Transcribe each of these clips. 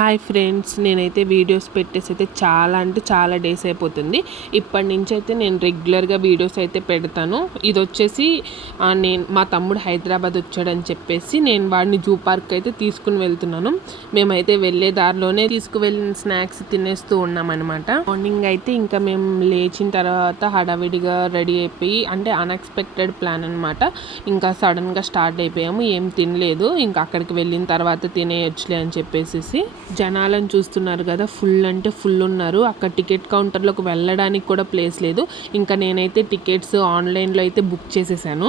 Hi friends, నేనైతే videos పెట్టేసి అయితే చాలా డేస్ అయిపోతుంది. ఇప్పటి నుంచి అయితే నేను రెగ్యులర్గా వీడియోస్ అయితే పెడతాను. ఇది వచ్చేసి మా తమ్ముడు హైదరాబాద్ వచ్చాడని చెప్పేసి నేను వాడిని జూ పార్క్ అయితే తీసుకుని వెళ్తున్నాను. మేమైతే వెళ్ళే దారిలోనే తీసుకువెళ్ళిన స్నాక్స్ తినేస్తూ ఉన్నామన్నమాట. మార్నింగ్ అయితే ఇంకా మేము లేచిన తర్వాత హడావిడిగా రెడీ అయిపోయి, అంటే అన్ఎక్స్పెక్టెడ్ ప్లాన్ అనమాట. ఇంకా సడన్గా స్టార్ట్ అయిపోయాము. ఏం తినలేదు. ఇంకా అక్కడికి వెళ్ళిన తర్వాత తినేయొచ్చులే అని చెప్పేసి జనాలను చూస్తున్నారు కదా, ఫుల్ అంటే ఫుల్ ఉన్నారు. అక్కడ టికెట్ కౌంటర్లోకి వెళ్ళడానికి కూడా ప్లేస్ లేదు. ఇంకా నేనైతే టికెట్స్ ఆన్లైన్లో అయితే బుక్ చేసేసాను.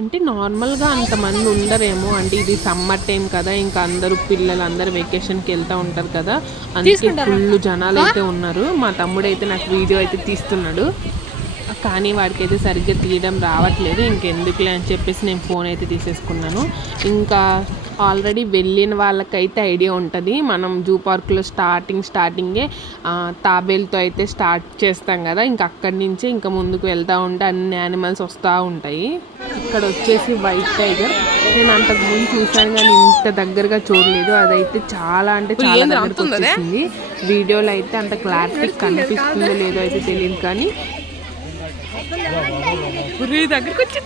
అంటే నార్మల్గా అంతమంది ఉండరేమో, అంటే ఇది సమ్మర్ టైం కదా, ఇంకా పిల్లలు అందరూ వెకేషన్కి వెళ్తూ ఉంటారు కదా, అందుకే ఫుల్ జనాలు అయితే ఉన్నారు. మా తమ్ముడు అయితే నాకు వీడియో అయితే తీస్తున్నాడు, కానీ వాడికైతే సరిగ్గా తీయడం రావట్లేదు. ఇంకెందుకులే అని చెప్పేసి నేను ఫోన్ అయితే తీసేసుకున్నాను. ఇంకా ఆల్రెడీ వెళ్ళిన వాళ్ళకైతే ఐడియా ఉంటుంది, మనం జూ పార్క్లో స్టార్టింగే తాబేలుతో అయితే స్టార్ట్ చేస్తాం కదా, ఇంకా అక్కడి నుంచే ఇంకా ముందుకు వెళ్తూ ఉంటే అన్ని యానిమల్స్ వస్తూ ఉంటాయి. ఇక్కడ వచ్చేసి వైట్ టైగర్, నేను అంతకుముందు చూసాను కానీ ఇంత దగ్గరగా చూడలేదు. అదైతే చాలా దగ్గరకు వచ్చేసింది. వీడియోలో అయితే అంత క్లారిటీ కనిపిస్తుందో లేదో అయితే తెలియదు, కానీ దగ్గరకు వచ్చి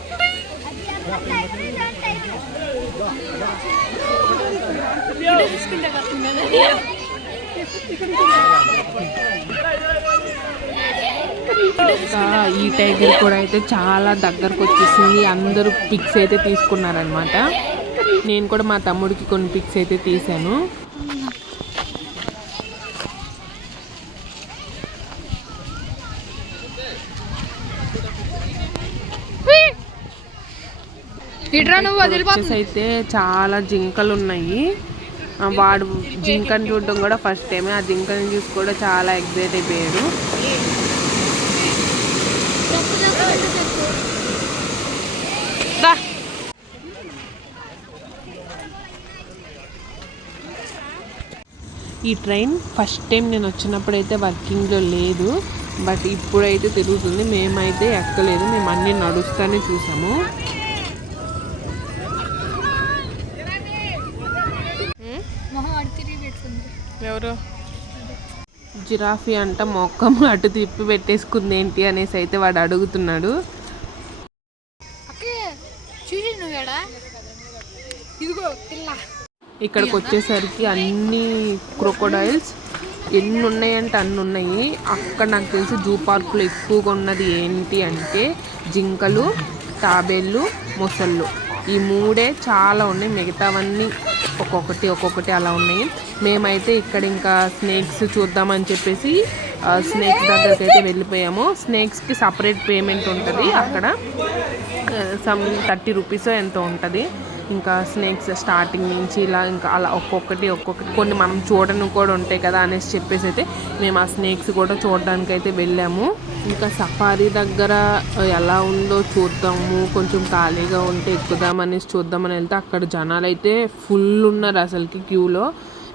ఈ టైగర్ కూడా అయితే చాలా దగ్గరకు వచ్చేసింది. అందరూ పిక్స్ అయితే తీసుకున్నారనమాట. నేను కూడా మా తమ్ముడికి కొన్ని పిక్స్ అయితే తీసాను. అయితే చాలా జింకలు ఉన్నాయి. వాడు జింకను చూడడం కూడా ఫస్ట్ టైమే. ఆ జింకని చూసి కూడా చాలా ఎక్సైట్ అయిపోయాడు. ఈ ట్రైన్ ఫస్ట్ టైం నేను వచ్చినప్పుడు అయితే వర్కింగ్లో లేదు, బట్ ఇప్పుడైతే తిరుగుతుంది. మేమైతే ఎక్కలేదు, మేము అన్నీ నడుస్తూనే చూసాము. ఎవరు జిరాఫీ అంట మొక్కం అటు తిప్పి పెట్టేసుకుంది ఏంటి అనేసి అయితే వాడు అడుగుతున్నాడు. ఇక్కడికి వచ్చేసరికి అన్ని క్రొకోడైల్స్ ఎన్ని ఉన్నాయంటే అన్ని ఉన్నాయి. అక్కడ నాకు తెలిసి జూ పార్కులో ఎక్కువగా ఉన్నది ఏంటి అంటే జింకలు, తాబేళ్ళు, మొసళ్ళు, ఈ మూడే చాలా ఉన్నాయి. మిగతావన్నీ ఒక్కొక్కటి అలా ఉన్నాయి. మేమైతే ఇక్కడ ఇంకా స్నేక్స్ చూద్దామని చెప్పేసి స్నేక్స్ దగ్గరికి అయితే వెళ్ళిపోయాము. స్నేక్స్కి సపరేట్ పేమెంట్ ఉంటుంది అక్కడ, సమ్ 30 రూపీస్ ఎంతో ఉంటుంది. ఇంకా స్నేక్స్ స్టార్టింగ్ నుంచి ఇలా ఇంకా అలా ఒక్కొక్కటి కొన్ని మనం చూడని కూడా ఉంటాయి కదా అనేసి చెప్పేసి అయితే మేము ఆ స్నేక్స్ కూడా చూడడానికి అయితే వెళ్ళాము. ఇంకా సఫారీ దగ్గర ఎలా ఉందో చూద్దాము, కొంచెం ఖాళీగా ఉంటే ఎక్కుదామనేసి చూద్దామని వెళ్తే అక్కడ జనాలు అయితే ఫుల్ ఉన్నారు అసలుకి క్యూలో.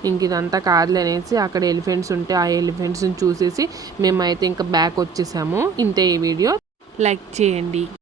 ఇంక ఇదంతా కాదులే అనేసి అక్కడ ఎలిఫెంట్స్ ఉంటే ఆ ఎలిఫెంట్స్ని చూసేసి మేమైతే ఇంకా బ్యాక్ వచ్చేసాము. ఇంతే ఈ వీడియో. లైక్ చేయండి.